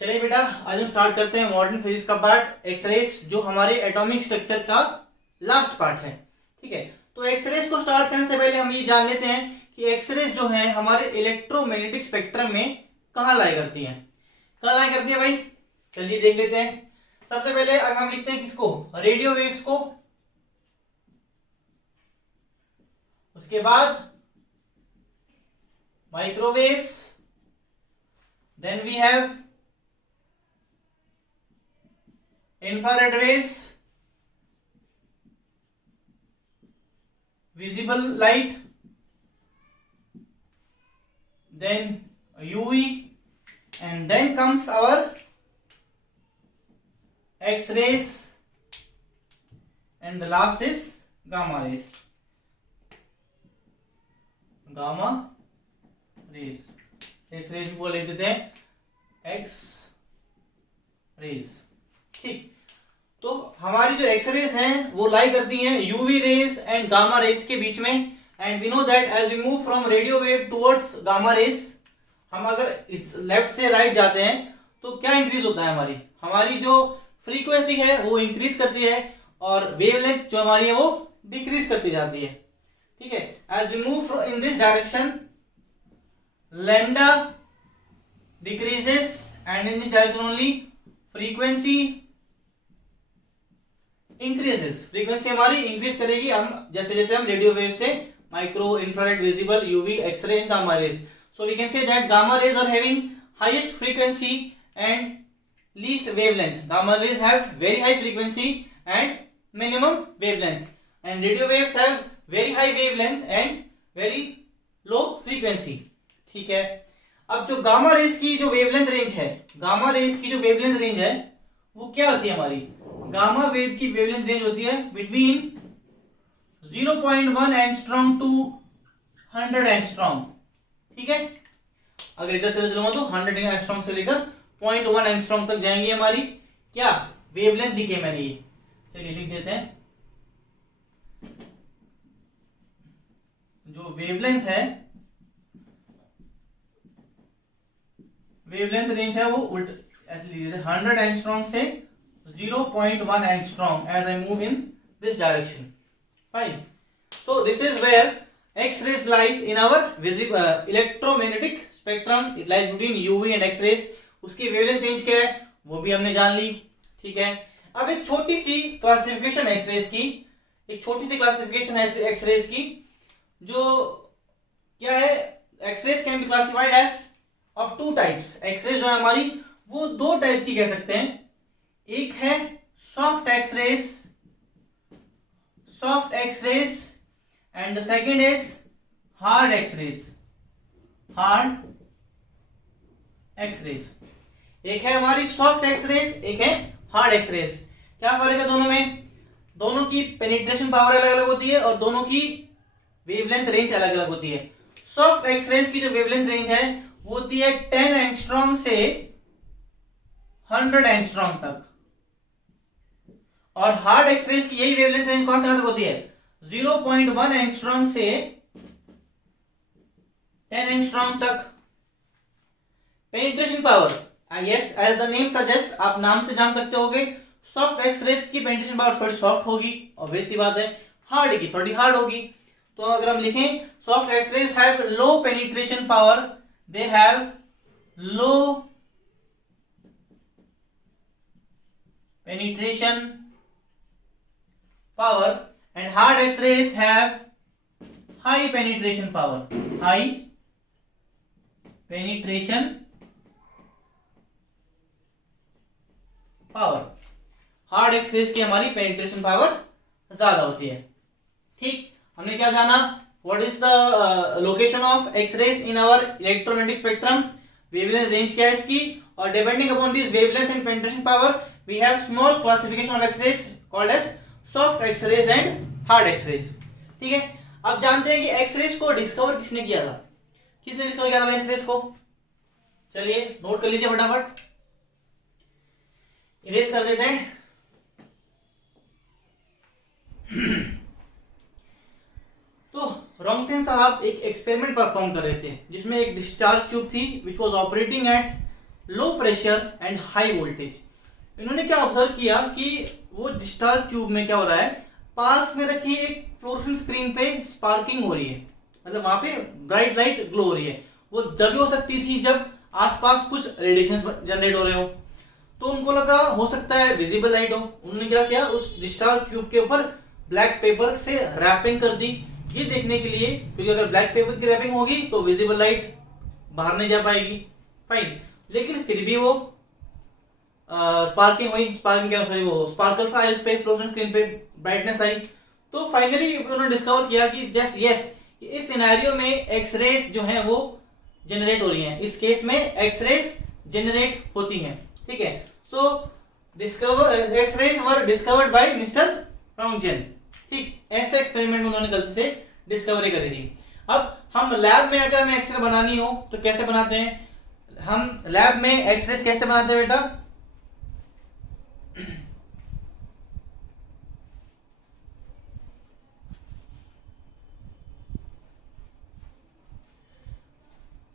चलिए बेटा, आज हम स्टार्ट करते हैं मॉडर्न फिजिक्स का पार्ट एक्सरेज, जो हमारे एटॉमिक स्ट्रक्चर का लास्ट पार्ट है। ठीक है, तो एक्सरेज को स्टार्ट करने से पहले हम ये जान लेते हैं कि एक्सरेज जो है हमारे इलेक्ट्रोमैग्नेटिक स्पेक्ट्रम में कहाँ लाई करती हैं। कहाँ लाई करती है भाई? चलिए देख लेते हैं। सबसे पहले अगर हम लिखते हैं किसको, रेडियो वेव्स को, उसके बाद microwaves, then we have infrared waves, visible light, then UV, and then comes our X-rays, and the last is gamma rays. Gamma rays, X-rays को ले देते हैं X-rays। ठीक, तो हमारी जो एक्सरेज हैं वो लाई करती हैं UV rays and gamma rays के बीच में। And we know that as we move from radio wave towards gamma rays, हम अगर लेफ्ट से राइट जाते हैं तो क्या इंक्रीज होता है, हमारी जो फ्रीक्वेंसी है वो इंक्रीज करती है और वेवलेंथ जो हमारी है वो डिक्रीज करती जाती है। ठीक है, as we move in this direction lambda decreases and in this direction only frequency increases. Frequency हमारी इंक्रीज करेगी हम जैसे जैसे हम रेडियो वेव से micro, infrared, visible, UV, X-ray and gamma rays. So we can say that gamma rays are having highest frequency and least wavelength. Gamma rays have very high frequency and minimum wavelength, and radio waves have very high wavelength and very low frequency. ठीक है, अब जो gamma rays की जो wavelength range है, gamma rays की जो wavelength range है वो क्या होती है हमारी? गामा वेव की वेवलेंथ रेंज होती है बिटवीन 0.1 एंगस्ट्रॉम टू 100 एंगस्ट्रॉम। ठीक है, अगर इधर से चलूंगा तो 100 एंगस्ट्रॉम से लेकर 0.1 एंगस्ट्रॉम तक जाएंगी हमारी क्या वेवलेंथ लिखी है मैंने, ये चलिए लिख देते हैं। जो वेवलेंथ है, वेवलेंथ रेंज है वो उल्ट ऐसे लिख देते हैं, 100 एंगस्ट्रॉम से 0.1 angstrom as I move in this direction. Fine. So this is where X-rays lies in our electromagnetic spectrum. It lies between UV and X-rays. उसकी वेवलेंथ रेंज क्या है वो भी हमने जान ली। ठीक है, अब एक छोटी सी क्लासिफिकेशन एक्सरेज की, एक छोटी सी क्लासिफिकेशन है एक्सरेज की, जो क्या है, X-rays can be classified as of two types. X-rays जो है हमारी वो दो टाइप की कह सकते हैं। एक है soft X-rays, soft X-rays, and the second is hard X-rays, hard X-rays. एक है हमारी सॉफ्ट एक्सरेज, एक है हार्ड एक्सरेज। क्या फर्क है दोनों में? दोनों की पेनिट्रेशन पावर अलग अलग होती है और दोनों की वेवलेंथ रेंज अलग अलग होती है। सॉफ्ट एक्सरेज की जो वेवलेंथ रेंज है वो होती है 10 एंगस्ट्रॉम से 100 एंगस्ट्रॉम तक, और हार्ड एक्सरेज की यही वेवलेंथ रेंज कौन से तक होती है? 0.1 एंगस्ट्रॉम से 10 एंगस्ट्रॉम तक। Penetration power, yes, as the name suggest, आप नाम से जान सकते होगे, सॉफ्ट एक्सरेज की पेनिट्रेशन पावर थोड़ी सॉफ्ट होगी, ऑब्वियस सी बात है। हार्ड की थोड़ी हार्ड होगी। तो अगर हम लिखें soft X-rays have low penetration power, they have low penetration power, and hard X-rays have high penetration power, high penetration power। Hard X-rays की हमारी पेनिट्रेशन पावर ज्यादा होती है। ठीक, हमने क्या जाना? What is the location of X-rays in our electromagnetic spectrum, wavelength range क्या है इसकी, और depending upon this wavelength and penetration power we have small classification of X-rays called as soft X-rays and hard X-rays। ठीक है, अब जानते हैं कि X-rays को डिस्कवर किसने किया था? किसने डिस्कवर किया था X-rays को? चलिए नोट कर लीजिए फटाफट, इरेज कर देते हैं। तो रॉन्गटेन साहब एक एक्सपेरिमेंट परफॉर्म कर रहे थे जिसमें एक डिस्चार्ज ट्यूब थी which was operating at low pressure and high voltage. इन्होंने क्या ऑब्जर्व किया कि वो डिस्चार्ज ट्यूब में क्या हो रहा है, पास में रखी एक फ्लोरोसेंट स्क्रीन पे स्पार्किंग हो रही है, मतलब वहां पे ब्राइट लाइट ग्लो हो रही है। वो जब भी हो सकती थी जब आसपास कुछ रेडिएशन जनरेट हो रहे हो। तो उनको लगा हो सकता है विजिबल लाइट हो। उन्होंने क्या किया, उस डिस्चार्ज ट्यूब के ऊपर ब्लैक पेपर से रैपिंग कर दी, ये देखने के लिए, क्योंकि अगर ब्लैक पेपर की रैपिंग होगी तो विजिबल लाइट बाहर नहीं जा पाएगी। फाइन, लेकिन फिर भी वो स्पार्किंग हुई, स्पार्किंग क्या, सॉरी, वो स्पार्कल्स आए उस पे, फ्लोरोसेंट स्क्रीन पे ब्राइटनेस आई। तो फाइनली उन्होंने डिस्कवर किया कि जस्ट यस, इस सिनेरियो में एक्सरेज जो है वो जनरेट हो रही हैं, इस केस में एक्सरेज जनरेट होती हैं। ठीक है, so X-rays were discovered by mister Roentgen. ठीक, ऐसे एक्सपेरिमेंट उन्होंने गलती से डिस्कवरी करी थी। अब हम लैब में अगर हमें एक्सरे बनानी हो तो कैसे बनाते हैं, हम लैब में एक्सरेज कैसे बनाते हैं बेटा,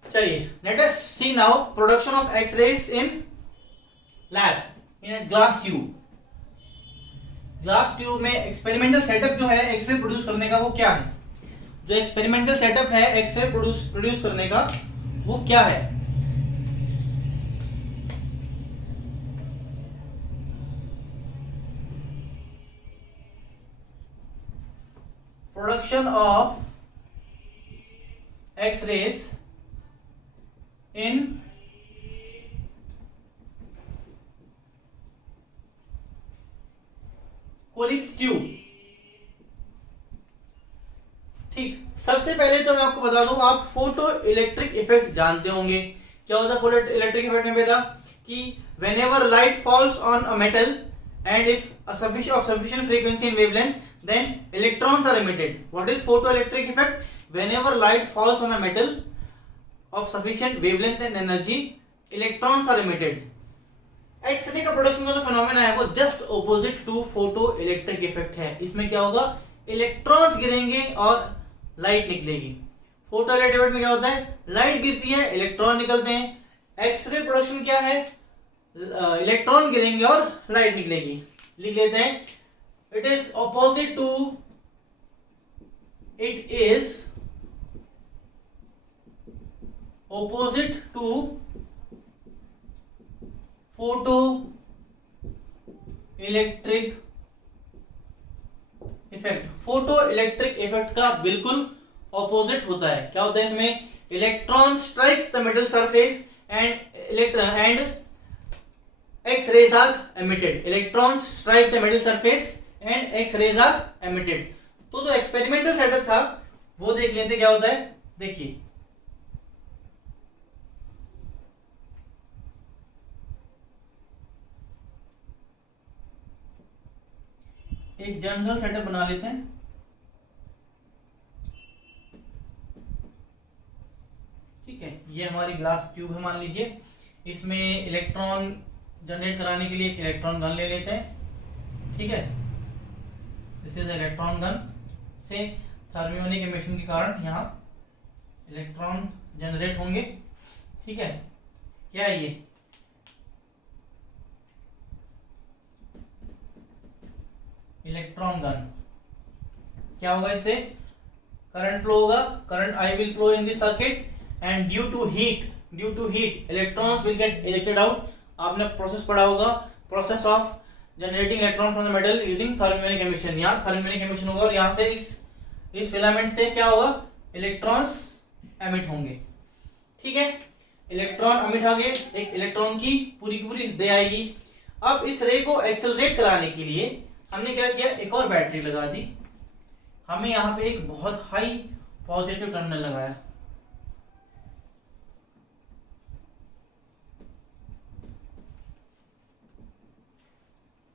चलिए let us see now production of X-rays in lab in glass tube. Glass tube में एक्सपेरिमेंटल सेटअप जो है एक्सरे प्रोड्यूस करने का वो क्या है, जो एक्सपेरिमेंटल सेटअप है एक्सरे प्रोड्यूस करने का वो क्या है। Production of X-rays in Coolidge tube. ठीक, सबसे पहले तो मैं आपको बता दूं, आप फोटो इलेक्ट्रिक इफेक्ट जानते होंगे। क्या होता है फोटो इलेक्ट्रिक इफेक्ट में बेटा, कि whenever light falls on a metal and if a sufficient frequency and wavelength, then electrons are emitted. What is photoelectric effect? Whenever light falls on a metal of sufficient wavelength and energy, electrons are emitted. X-ray का production का जो phenomena है वो just opposite to photo electric effect है। इसमें क्या होगा, electrons गिरेंगे और लाइट निकलेगी। फोटो इलेक्ट्रिक इफेक्ट में क्या होता है, लाइट गिरती है, इलेक्ट्रॉन निकलते हैं। एक्सरे प्रोडक्शन क्या है, इलेक्ट्रॉन गिरेंगे और लाइट निकलेगी। लिख लेते हैं, it is opposite to, it is opposite to photo electric effect. Photo electric effect का बिल्कुल ऑपोजिट होता है। क्या होता है इसमें, electron strikes the metal surface and X rays are emitted. Electrons strike the metal surface and X rays are emitted. तो जो एक्सपेरिमेंटल सेटअप था वो देख लेते क्या होता है। देखिए, एक जनरल सेटअप बना लेते हैं। ठीक है, ये हमारी ग्लास ट्यूब है मान लीजिए, इसमें इलेक्ट्रॉन जनरेट कराने के लिए एक इलेक्ट्रॉन गन ले लेते हैं। ठीक है, दिस इज इलेक्ट्रॉन गन से थर्मियोनिक एमिशन के कारण यहाँ इलेक्ट्रॉन जनरेट होंगे। ठीक है, क्या है ये, इलेक्ट्रॉन गन। क्या होगा इससे, करंट फ्लो होगा, current I will flow in this circuit and due to heat electrons will get ejected out. आपने प्रोसेस पढ़ा होगा, process of generating electron from the metal using thermionic emission. यहाँ thermionic emission होगा और यहाँ से इस फिलामेंट से क्या होगा, इलेक्ट्रॉन्स एमिट होंगे। ठीक है, इलेक्ट्रॉन एमिट होंगे, एक इलेक्ट्रॉन की पूरी रे आएगी। अब इस रे को एक्सेलरेट कराने के लिए हमने क्या किया, एक और बैटरी लगा दी। हमें यहाँ पे एक बहुत हाई पॉजिटिव टर्मिनल लगाया।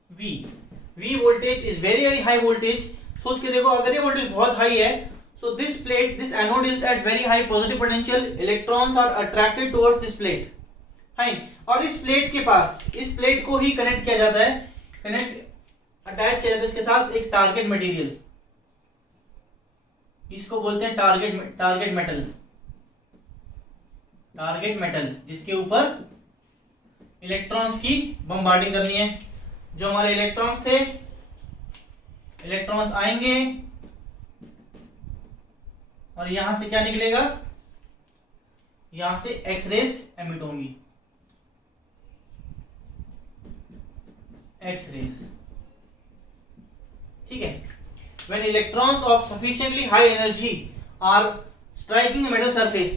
V voltage is very high voltage. सोच के देखो, अगर ये वोल्टेज बहुत हाई है, so this anode is at very high positive potential, electrons are attracted towards this plate. Fine, और इस प्लेट के पास, इस प्लेट को ही कनेक्ट किया जाता है, अटैच किया जाता है इसके साथ एक टारगेट मटेरियल, इसको बोलते हैं टारगेट मेटल, जिसके ऊपर इलेक्ट्रॉन्स की बम्बार्डिंग करनी है। जो हमारे इलेक्ट्रॉन्स थे, इलेक्ट्रॉन्स आएंगे और यहां से क्या निकलेगा, यहां से एक्स रेज एमिट होंगी, एक्स रेज। ठीक है। When electrons of sufficiently high energy are striking a metal surface,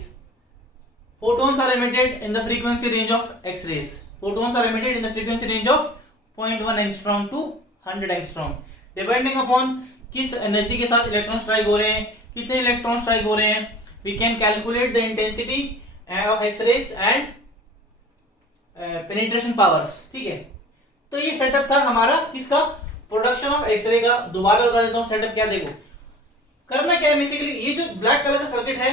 photons are emitted in the frequency range of X-rays. Photons are emitted in the frequency range of 0.1 angstrom to 100 angstrom, depending upon किस energy के साथ electron strike हो रहे हैं, कितने electron strike हो रहे हैं। We can calculate the intensity of X-rays and penetration powers। ठीक है। तो ये सेटअप था हमारा किसका, प्रोडक्शन ऑफ एक्सरे का। दोबारा बता देता हूं सेटअप क्या। देखो करना क्या है बेसिकली, ये जो ब्लैक कलर का सर्किट है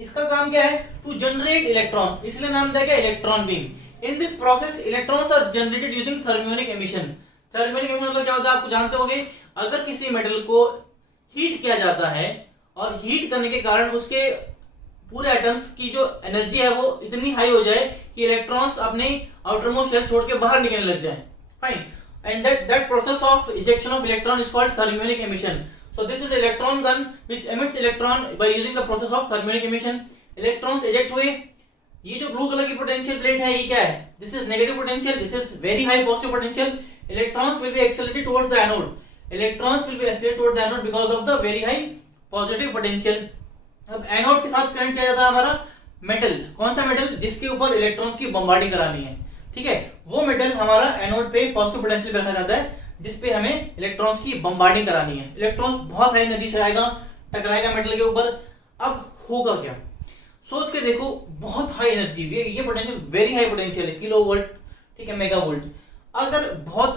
इसका काम क्या है, टू जनरेट इलेक्ट्रॉन, इसलिए नाम दिया गया electron beam. In this process electrons are generated using thermionic emission. Thermionic emission मतलब क्या होता है आपको जानते होंगे, अगर किसी मेटल को हीट किया जाता है और हीट करने के कारण उसके पूरे एटम्स की जो एनर्जी है वो इतनी हाई हो जाए कि इलेक्ट्रॉन्स अपने आउटर मोस्ट शेल छोड़ के बाहर निकलने लग जाए। Fine. And that process of ejection of electron is called thermionic emission. So this is electron gun which emits electron by using the process of thermionic emission. Electrons eject हुए। ये जो blue colour की potential plate है ये क्या है, this is negative potential, this is very high positive potential. Electrons will be accelerated towards the anode. Electrons will be accelerated towards the anode because of the very high positive potential. अब anode के साथ connect किया जाता है हमारा metal. कौन सा metal, जिसके ऊपर इलेक्ट्रॉन्स की बम्बार्डिंग करानी है। ठीक है, वो मेटल हमारा एनोड पे पॉजिटिव पोटेंशियल पे रखा जाता है, जिसपे हमें इलेक्ट्रॉन्स की बम्बार्डिंग करानी है। इलेक्ट्रॉन्स बहुत हाई एनर्जी से आएगा, टकराएगा मेटल के ऊपर। अब होगा क्या, सोच के देखो, बहुत हाई एनर्जी, ये पोटेंशियल वेरी हाई पोटेंशियल है, किलो वोल्ट, ठीक है, मेगा वोल्ट। अगर बहुत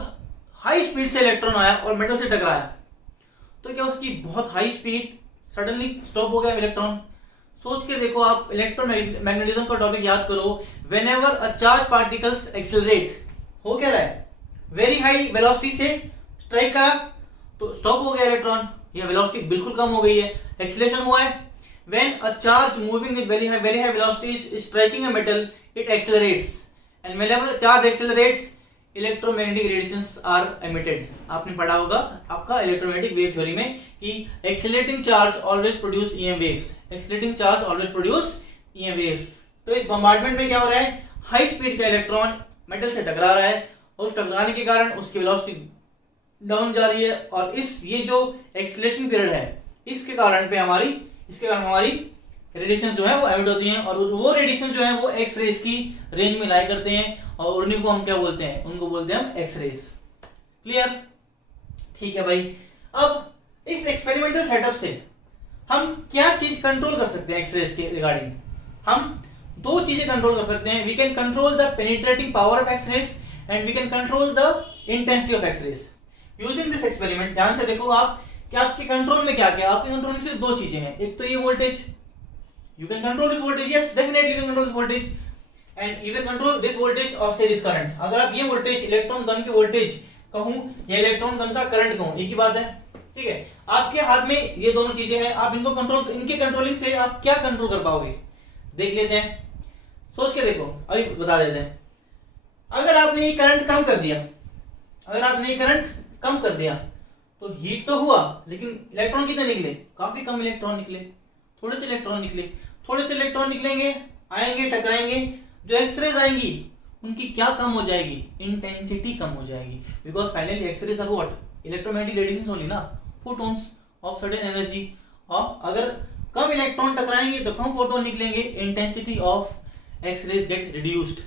हाई स्पीड से इलेक्ट्रॉन आया और मेटल से टकराया तो क्या उसकी बहुत हाई स्पीड सडनली स्टॉप हो गया इलेक्ट्रॉन। सोच के देखो आप, इलेक्ट्रोमैग्नेटिज्म का टॉपिक याद करो। Whenever a charge particles accelerate, हो क्या रहा है, वेरी हाई वेलोसिटी से स्ट्राइक करा तो स्टॉप हो गया इलेक्ट्रॉन, या वेलोसिटी बिल्कुल कम हो गई है, एक्सेलरेशन हुआ है। When a charge moving with very high velocity is striking a metal, it accelerates, and whenever charge accelerates electromagnetic radiations are emitted. आपने पढ़ा होगा आपका इलेक्ट्रोमैग्नेटिक वेव थ्योरी में कि accelerating charge always produce EM waves, accelerating charge always produce EM waves. तो इस bombardment में क्या हो रहा है, हाई स्पीड का इलेक्ट्रॉन मेटल से टकरा रहा है और उस टकराने के कारण उसकी वेलोसिटी डाउन जा रही है, और ये जो एक्सेलरेशन पीरियड है इसके कारण हमारी रेडिएशन जो है वो एमिट होती हैं, और वो रेडिएशन जो है वो एक्स रेज की रेंज में लाई करते हैं, और उन्हीं को हम क्या बोलते हैं, उनको बोलते हैं हम एक्स रेज। क्लियर, ठीक है भाई। अब इस एक्सपेरिमेंटल सेटअप से हम क्या चीज कंट्रोल कर सकते हैं एक्स रेज के रिगार्डिंग, हम दो चीजें कंट्रोल कर सकते हैं। We can control the penetrating power of x rays and we can control the intensity of x rays using this experiment. ध्यान से देखो आप कि आपके कंट्रोल में क्या क्या, आपके कंट्रोल में सिर्फ दो चीजें हैं। एक तो ये voltage, you can control this voltage, yes definitely you can control this voltage, and you can control this voltage or say this current। अगर आप ये वोल्टेज इलेक्ट्रॉन गन की वोल्टेज कहूं या इलेक्ट्रॉन गन का करंट कहूं, एक ही बात है, ठीक है। आपके हाथ में ये दोनों चीजें हैं, आप इनको कंट्रोल, इनके कंट्रोलिंग से आप क्या कंट्रोल कर पाओगे, देख लेते हैं, सोच के देखो, अभी बता देते हैं। अगर आपने ये करंट कम कर दिया, तो हीट तो हुआ, लेकिन इलेक्ट्रॉन कितने निकले, काफी कम इलेक्ट्रॉन निकले, थोड़े से इलेक्ट्रॉन निकलेंगे, आएंगे, टकराएंगे, जो एक्सरेज आएंगी उनकी क्या कम हो जाएगी, इंटेंसिटी कम हो जाएगी, because finally X-rays are what, electromagnetic radiations only ना, फोटॉन्स ऑफ सर्टेन एनर्जी। और अगर कम इलेक्ट्रॉन टकराएंगे तो कम फोटोन निकलेंगे, intensity of X-rays get reduced.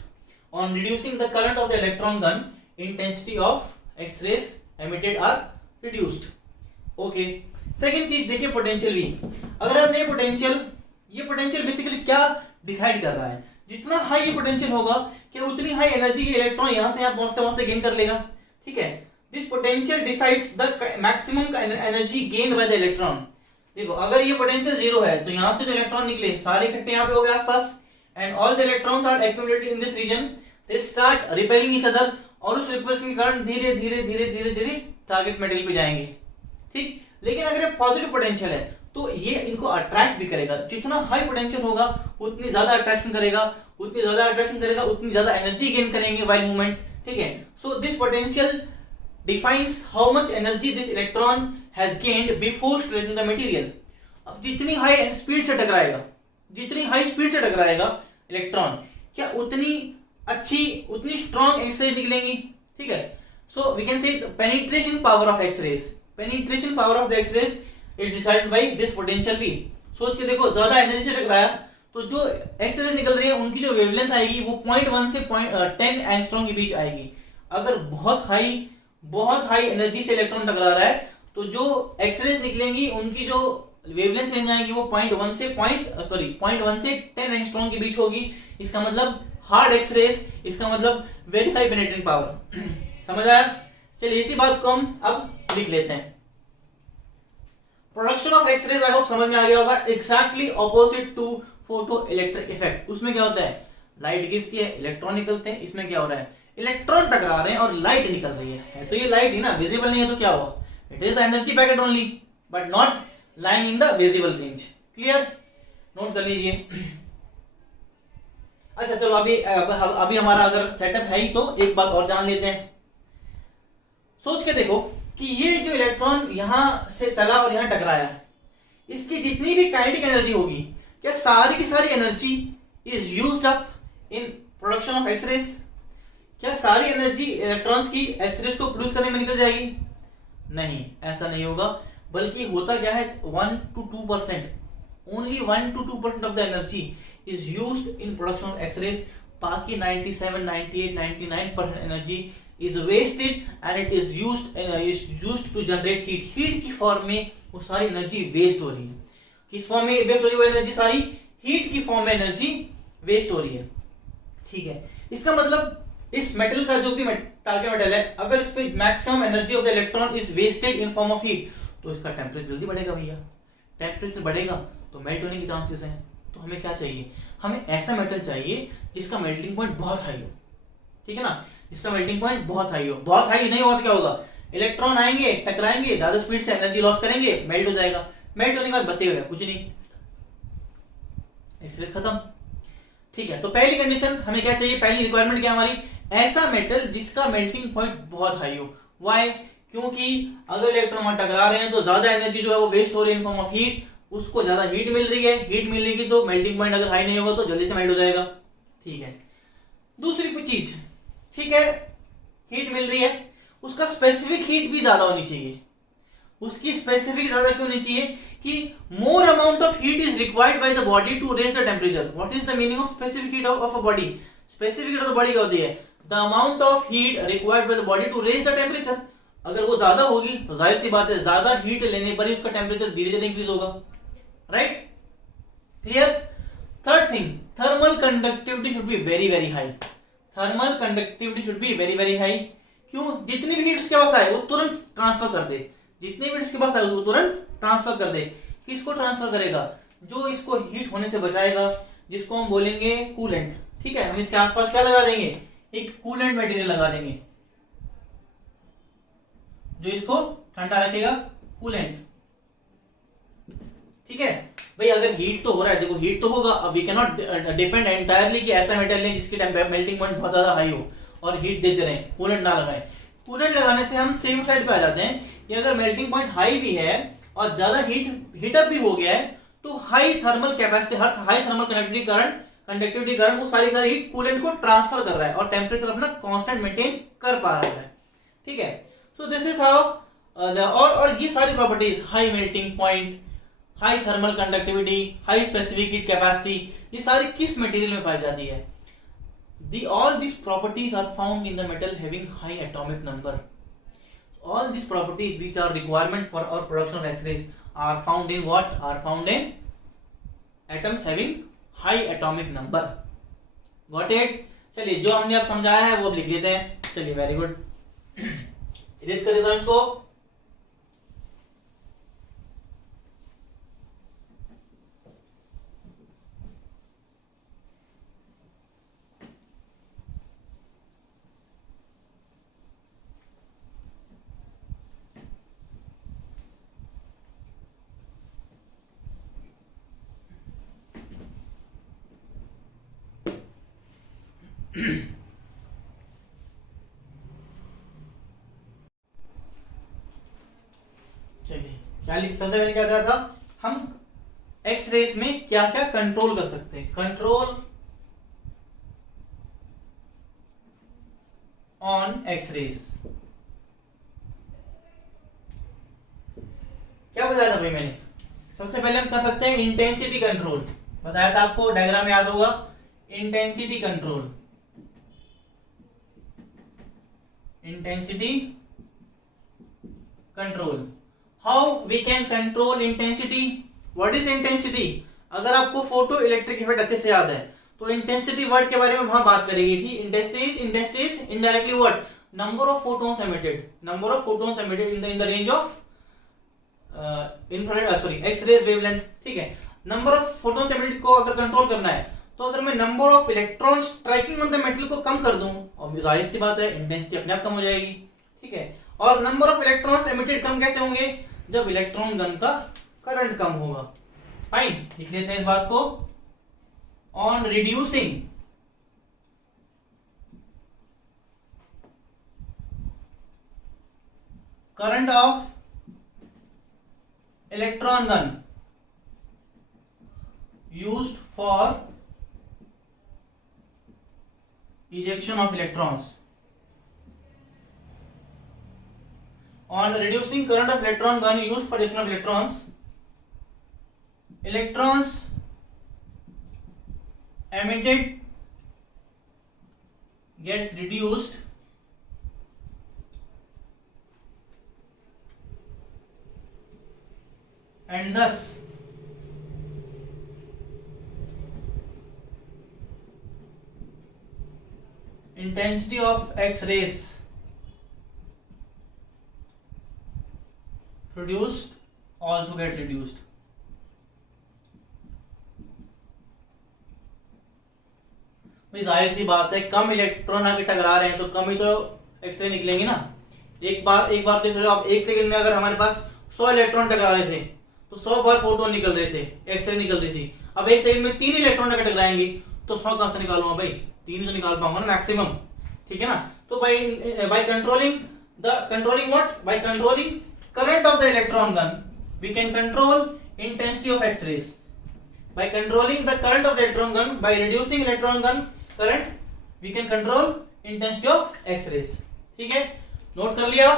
On reducing the current of the electron gun, intensity of X-rays emitted are reduced. Okay, second चीज देखिए, पोटेंशियल भी। अगर आपने ये पोटेंशियल बेसिकली क्या डिसाइड कर रहा है, जितना हाई ये पोटेंशियल होगा कि उतनी हाई एनर्जी के इलेक्ट्रॉन यहां से यहां पहुंचते गेन कर लेगा, ठीक है। This potential decides the maximum energy gained by the electron. देखो, अगर ये पोटेंशियल जीरो है तो यहां से जो इलेक्ट्रॉन निकले सारे इकट्ठे यहां पे हो गए आसपास, and all the electrons are accumulated in this region, they start repelling each other, और उस रिपल्शन के कारण धीरे धीरे टारगेट मेटेरियल पे जाएंगे, ठीक। लेकिन अगर पॉजिटिव पोटेंशियल है तो ये इनको अट्रैक्ट भी करेगा। जितना हाई पोटेंशियल होगा उतनी ज्यादा अट्रैक्शन करेगा, उतनी ज्यादा अट्रैक्शन करेगा, उतनी ज्यादा एनर्जी गेन करेंगे व्हाइल मूवमेंट। ठीक है, so this potential defines how much energy this electron has gained before stretching the material. अब जितनी हाई स्पीड से टकराएगा, जितनी हाई स्पीड से टकराएगा इलेक्ट्रॉन, क्या उतनी अच्छी, उतनी स्ट्रॉन्ग एक्सरेज निकलेंगी। ठीक है, so we can say penetration power of x rays, penetration power of the x rays is decided by this potential भी। सोच के देखो, ज्यादा एनर्जी से टकराया तो जो एक्सरेज निकल रही है उनकी जो वेवलेंथ आएगी वो 0.1 से 10 एंगस्ट्रॉम के बीच आएगी। अगर बहुत हाई एनर्जी से इलेक्ट्रॉन टकरा रहा है तो जो एक्सरेज निकलेंगी उनकी जो वेवलेंथ रेंज आएगी वो 0.1 से 10 एंगस्ट्रॉम के बीच होगी। इसका मतलब हार्ड एक्सरेज, इसका मतलब वेरी हाई पेनिट्रेटिंग पावर। समझ आया? चलिए इसी बात को हम अब लिख लेते हैं। Production of x rays I hope समझ में आ गया होगा। Exactly opposite to photo electric effect. उसमें क्या होता है, लाइट गिरती है, इलेक्ट्रॉन निकलते हैं। इसमें क्या हो रहा है, इलेक्ट्रॉन टकरा रहे हैं और लाइट निकल रही है। तो ये लाइट ही ना, विजिबल नहीं है तो क्या हुआ, it is energy packet only but not lying in the visible range. Clear? Note कर लीजिए। अच्छा चलो, अभी हमारा अगर सेटअप है ही तो एक बात और जान लेते हैं। सोच के देखो कि ये जो इलेक्ट्रॉन यहां से चला और यहां टकराया, इसकी जितनी भी काइनेटिक एनर्जी होगी, क्या सारी की सारी energy is used up in production of x rays? क्या सारी एनर्जी इलेक्ट्रॉन्स की एक्सरेज को प्रोड्यूस करने में निकल जाएगी? नहीं, ऐसा नहीं होगा। बल्कि होता क्या है, 1 to 2%, only 1 to 2% of the energy is used in production of x rays. बाकी 97, 98, 99% energy is wasted and it is used to generate heat। Heat की फॉर्म में वो सारी एनर्जी वेस्ट हो रही है। किस फॉर्म में वेस्ट हो रही है वो एनर्जी? सारी हीट की फॉर्म में एनर्जी वेस्ट हो रही है। ठीक है, इसका मतलब इस मेटल का जो भी टारगेट मेटल है, अगर इस पे maximum energy of the electron is wasted in form of heat तो इसका टेम्परेचर जल्दी बढ़ेगा भैया। टेम्परेचर बढ़ेगा तो मेल्ट होने के चांसेस हैं। तो हमें क्या चाहिए, हमें ऐसा मेटल चाहिए जिसका मेल्टिंग पॉइंट बहुत हाई हो। ठीक है ना, इसका मेल्टिंग पॉइंट बहुत हाई हो। बहुत हाई नहीं होगा तो क्या होगा, इलेक्ट्रॉन आएंगे, टकराएंगे, ज्यादा स्पीड से एनर्जी लॉस करेंगे, मेल्ट हो जाएगा। मेल्ट होने के बाद बचेगा कुछ नहीं, एक्सरेज खत्म। ठीक है, तो पहली कंडीशन हमें क्या चाहिए, पहली रिक्वायरमेंट क्या हमारी, ऐसा मेटल जिसका मेल्टिंग पॉइंट बहुत हाई हो। व्हाई? क्योंकि अगर इलेक्ट्रॉन वहां टकरा रहे हैं तो ज्यादा एनर्जी जो है वो वेस्ट हो रही है इन फॉर्म ऑफ हीट, उसको ज्यादा हीट मिल रही है। हीट मिलेगी तो मेल्टिंग पॉइंट अगर हाई नहीं होगा तो जल्दी से मेल्ट हो जाएगा। ठीक है, दूसरी चीज, ठीक है, हीट मिल रही है, उसका स्पेसिफिक हीट भी ज्यादा होनी चाहिए। उसकी स्पेसिफिक ज्यादा क्यों होनी चाहिए कि more amount of heat is required by the body to raise the temperature. What is the meaning of specific heat of a body? Specific heat of the body क्या होती है, the amount of heat required by the body to raise the temperature. अगर वो ज्यादा होगी तो जाहिर सी बात है ज्यादा हीट लेने पर ही उसका टेम्परेचर धीरे धीरे इंक्रीज होगा। Right? Clear? Third thing, thermal conductivity should be very very high. Thermal conductivity should be very very high. क्यों? जितनी भी हीट उसके पास आए वो तुरंत ट्रांसफर कर दे। जितनी भी उसके पास आए वो तुरंत ट्रांसफर कर दे। किसको ट्रांसफर करेगा? जो इसको हीट होने से बचाएगा, जिसको हम बोलेंगे कूलेंट। ठीक है, हम इसके आसपास क्या लगा देंगे, एक कूलेंट मटेरियल लगा देंगे जो इसको ठंडा रखेगा, कूलेंट। ठीक है भाई, अगर हीट तो हो रहा है, देखो हीट तो होगा। अब we cannot depend entirely कि ऐसा मेटल लें जिसकी मेल्टिंग पॉइंट बहुत ज्यादा हाई हो और हीट देते रहे, कूलेंट ना लगाएं। कूलेंट लगाने से हम सेम साइड पे आ जाते हैं कि अगर मेल्टिंग पॉइंट हाई भी है और ज्यादा हीटअप भी हो गया है तो high thermal capacity, high thermal conductivity कारण वो सारी हीट कूलेंट को ट्रांसफर कर रहा है और टेम्परेचर अपना कांस्टेंट मेंटेन कर पा रहा है। ठीक है, सो दिस इज हाउ और ये सारी properties, high melting point, high thermal conductivity, high specific heat capacity, ये सारी किस मटेरियल में पाई जाती है? All these properties are found in the metal having high atomic number. All these properties which are requirement for our production of X-rays are found in what? Are found in atoms having high atomic number. Got it? चलिए, जो हमने अब समझाया है वो अब लिख लेते हैं। चलिए, वेरी गुड। इरेज कर देता हूं इसको। चलिए क्या लिख, सबसे पहले क्या दिया था, हम एक्स रेस में क्या क्या कंट्रोल कर सकते हैं। कंट्रोल ऑन एक्स रेस, क्या बताया था भाई मैंने, सबसे पहले हम कर सकते हैं इंटेंसिटी कंट्रोल, बताया था आपको, डायग्राम याद होगा, intensity control, intensity control. How we can control intensity, what is intensity. अगर आपको फोटो इलेक्ट्रिक इफेक्ट अच्छे से याद है तो इंटेंसिटी वर्ड के बारे में वहां बात करेगी थी। Intensity indirectly what, number of photons emitted, number of photons emitted in the range of infrared sorry x rays wavelength, ठीक है। नंबर ऑफ फोटोन्स एमिटेड को अगर कंट्रोल करना है तो अगर मैं number of electrons striking on the metal को कम कर दूं, और जाहिर सी बात है इंटेंसिटी अपने आप कम हो जाएगी, ठीक है। और नंबर ऑफ इलेक्ट्रॉन्स एमिटेड कम कैसे होंगे, जब इलेक्ट्रॉन गन का करंट कम होगा। फाइन, लिख लेते हैं इस बात को, on reducing current of electron gun used for ejection of electrons, on reducing current of electron gun used for ejection of electrons, electrons emitted gets reduced and thus intensity of X-rays produced also get reduced. भाई जाहिर सी बात है, कम electron आके टकरा रहे हैं तो कम ही तो एक्सरे निकलेंगे ना। एक बार तो सोचो आप, एक सेकंड में अगर हमारे पास 100 इलेक्ट्रॉन टकरा रहे थे तो 100 बार फोटोन निकल रहे थे, एक्सरे निकल रही थी। अब एक सेकंड में 3 इलेक्ट्रॉन आके टकराएंगे तो 100 कहां से निकालूंगा भाई, 3 तो निकाल पाऊंगा ना मैक्सिमम, ठीक है ना। तो by controlling what, by controlling current of the electron gun we can control intensity of x rays. By controlling the current of the electron gun, by reducing electron gun current, we can control intensity of X-rays. ठीक है, note कर लिया।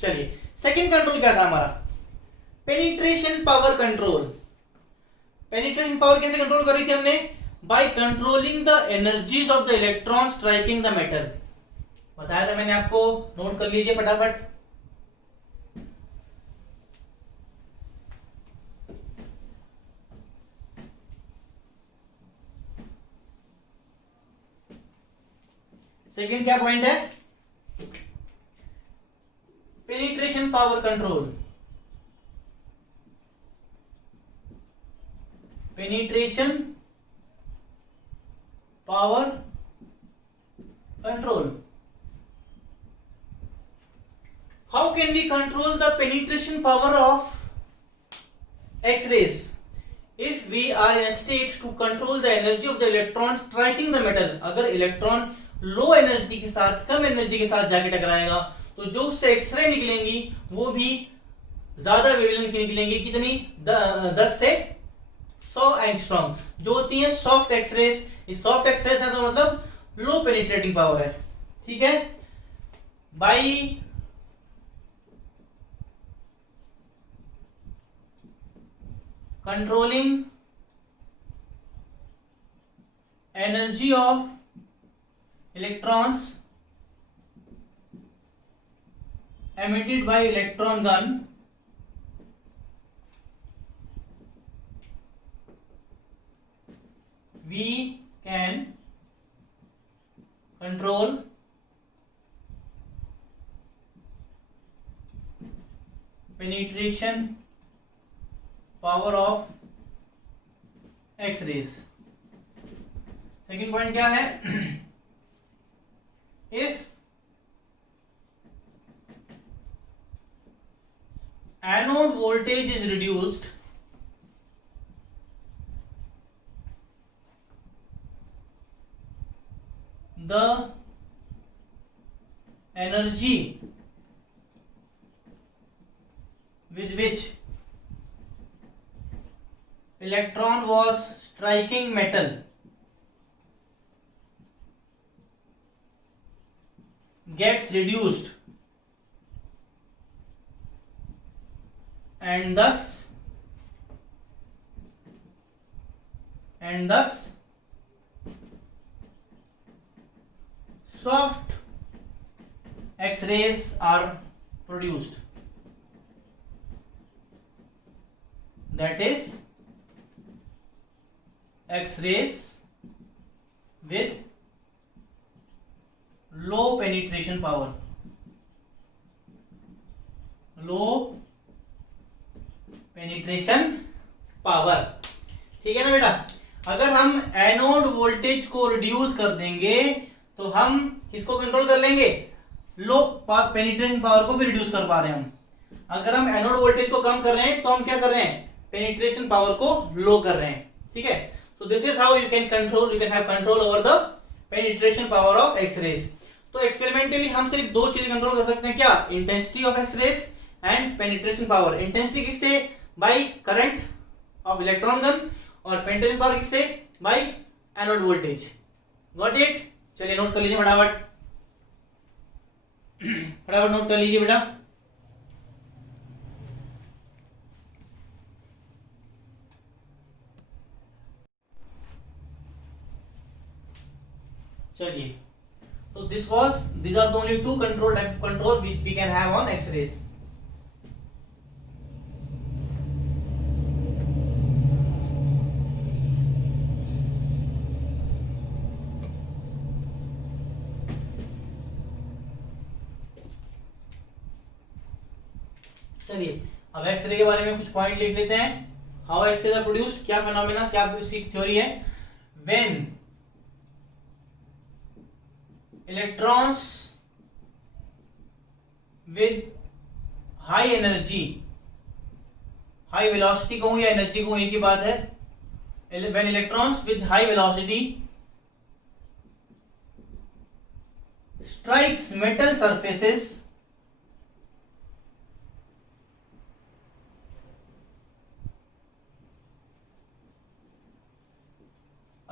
चलिए second control क्या था हमारा, penetration power control. Penetration power कैसे control कर रही थी हमने, by controlling the energies of the electron striking the metal, बताया था मैंने आपको, नोट कर लीजिए फटाफट। सेकेंड क्या पॉइंट है, penetration power control. Penetration power control, how can we control the penetration power of X-rays if we are in a state to control the energy of the electron striking the metal। अगर electron low energy के साथ, कम energy के साथ जाके टकराएगा तो जो उससे x ray निकलेंगी वो भी ज्यादा वेवलेंथ की निकलेंगी, कितनी, 10 से 100 एंगस्ट्रॉम, जो होती है सॉफ्ट एक्सरेज। इस सॉफ्ट एक्सरेज है तो मतलब लो पेनिट्रेटिंग पावर है, ठीक है। By controlling energy of electrons emitted by electron gun, we can control penetration power of X-rays। Second point क्या है, if anode voltage is reduced, the energy with which electron was striking metal gets reduced, and thus soft X-rays are produced. That is, X-rays with low penetration power. Low penetration power. ठीक है ना बेटा. अगर हम anode voltage को reduce कर देंगे तो हम किसको कंट्रोल कर लेंगे? लो पेनिट्रेशन पावर को भी रिड्यूस कर पा रहे हैं हम. अगर हम एनोड वोल्टेज को कम कर रहे हैं तो हम क्या कर रहे हैं? पेनिट्रेशन पावर को लो कर रहे हैं. ठीक है. So this is how you can have control over the penetration power of X-rays. तो एक्सपेरिमेंटली हम सिर्फ दो चीजें कंट्रोल कर सकते हैं. क्या? Intensity of X-rays and penetration power. Intensity किससे? By current of electron gun. और पेनिट्रेशन पावर किससे? By anode voltage. Got it? चलिए नोट कर लीजिए फटाफट. फटाफट नोट कर लीजिए बेटा. चलिए, so these are the only two type of control which we can have on X-rays. चलिए अब एक्सरे के बारे में कुछ पॉइंट लिख लेते हैं. हाउ एक्सरेज आर प्रोड्यूस्ड, क्या फिनोमेना, क्या उसकी थ्योरी है. When electrons with high energy, high velocity कहूं या एनर्जी कहूं एक ही बात है. When electrons with high velocity strikes metal surfaces,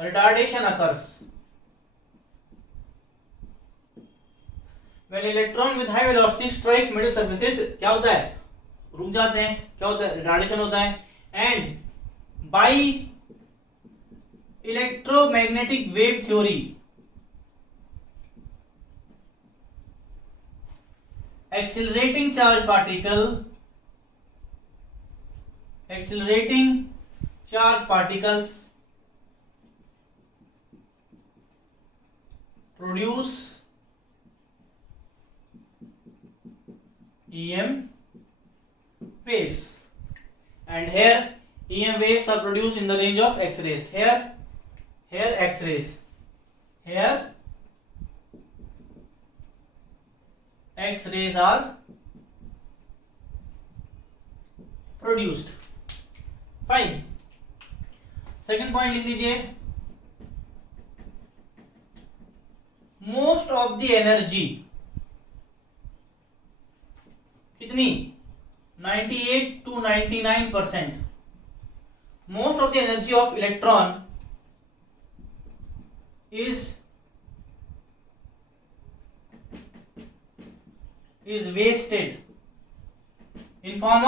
retardation occurs. When electron with high velocity strikes metal surfaces, क्या होता है? रुक जाते हैं. क्या होता है? रिटार्डेशन होता है. And by electromagnetic wave theory, accelerating charge particles produce EM waves, and here EM waves are produced in the range of X-rays. Here X-rays, here X-rays are produced. Fine. Second point लिख लीजिए. Most of the energy, कितनी? 98 to 99%. Most of the energy of electron is wasted in form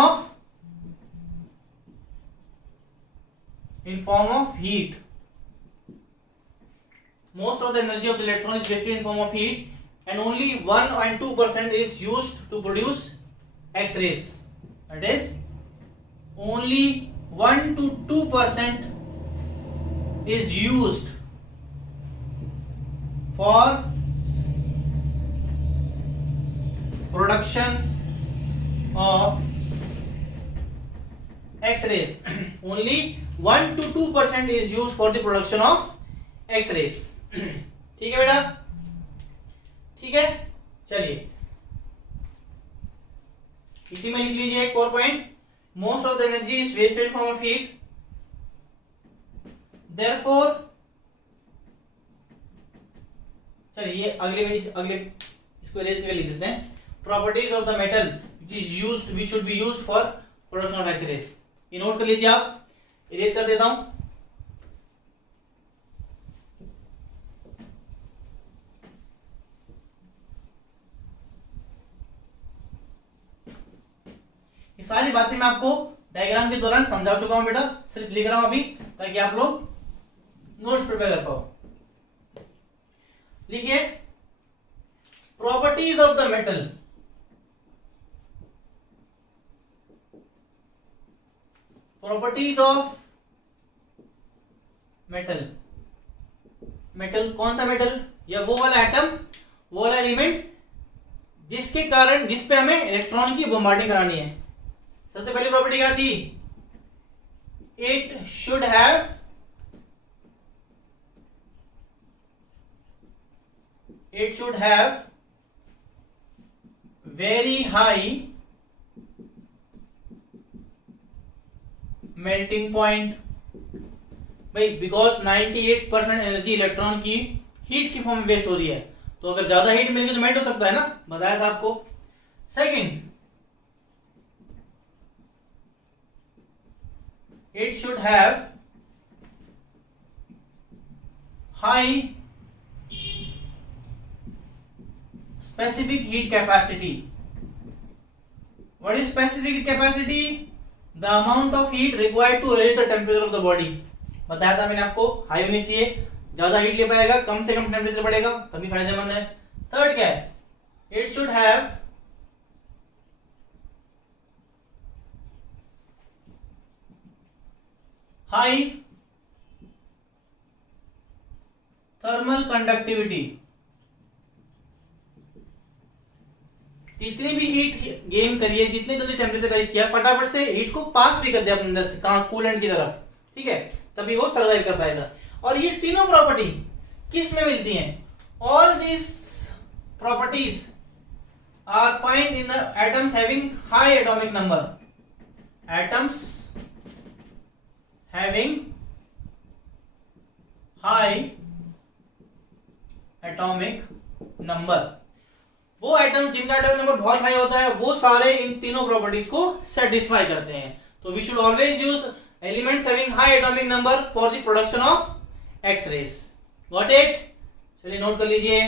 of heat. Most of the energy of the electron is wasted in form of heat, and only 1 and 2% is used to produce X-rays. That is, only 1 to 2% is used for production of X-rays. Only 1 to 2% is used for the production of X-rays. ठीक है बेटा? ठीक है. चलिए इसी में लिख लीजिए एक और point. Most of the energy is wasted in form of heat. Therefore चलिए ये अगले इसको इरेज करके लिख देते हैं. Properties of the metal which should be used for production of X-rays. ये नोट कर लीजिए आप. इरेज कर देता हूं. ये सारी बातें मैं आपको डायग्राम के दौरान समझा चुका हूं बेटा, सिर्फ लिख रहा हूं अभी ताकि आप लोग नोट्स प्रिपेयर कर पाओ. लिखिए properties of the metal. Properties of metal. Metal कौन सा मेटल? या वो वाला एटम, वो वाला एलिमेंट जिसके कारण, जिस पे हमें इलेक्ट्रॉन की बॉम्बार्डिंग करानी है. सबसे पहली प्रॉपर्टी क्या थी? It should have very high melting point. भाई बिकॉज 98% एनर्जी इलेक्ट्रॉन की हीट की फॉर्म में वेस्ट हो रही है, तो अगर ज्यादा हीट मिलेगी तो मेल्ट हो सकता है ना, बताया था आपको. Second, it should have high specific heat capacity. What is specific heat capacity? The amount of heat required to raise the temperature of the body. बताया था मैंने आपको, हाई होनी चाहिए, ज्यादा हीट ले पाएगा, कम से कम टेम्परेचर बढ़ेगा तभी फायदेमंद है. थर्ड क्या है? It should have high thermal conductivity. जितनी भी हीट गेन करिए, जितनी जल्दी टेम्परेचर राइज किया, फटाफट से हीट को पास भी कर दिया अपने अंदर से, कहां? कूलेंट की तरफ. ठीक है, तभी वो सर्वाइव कर पाएगा. और ये तीनों प्रॉपर्टी किस में मिलती हैं? All these properties are find in the atoms having high atomic number. Atoms having high atomic number. वो एटम जिनका एटॉमिक नंबर बहुत हाई होता है, वो सारे इन तीनों प्रॉपर्टीज को सेटिस्फाई करते हैं. तो we should always use elements having high atomic number for the production of x rays. Got it? चलिए नोट कर लीजिए.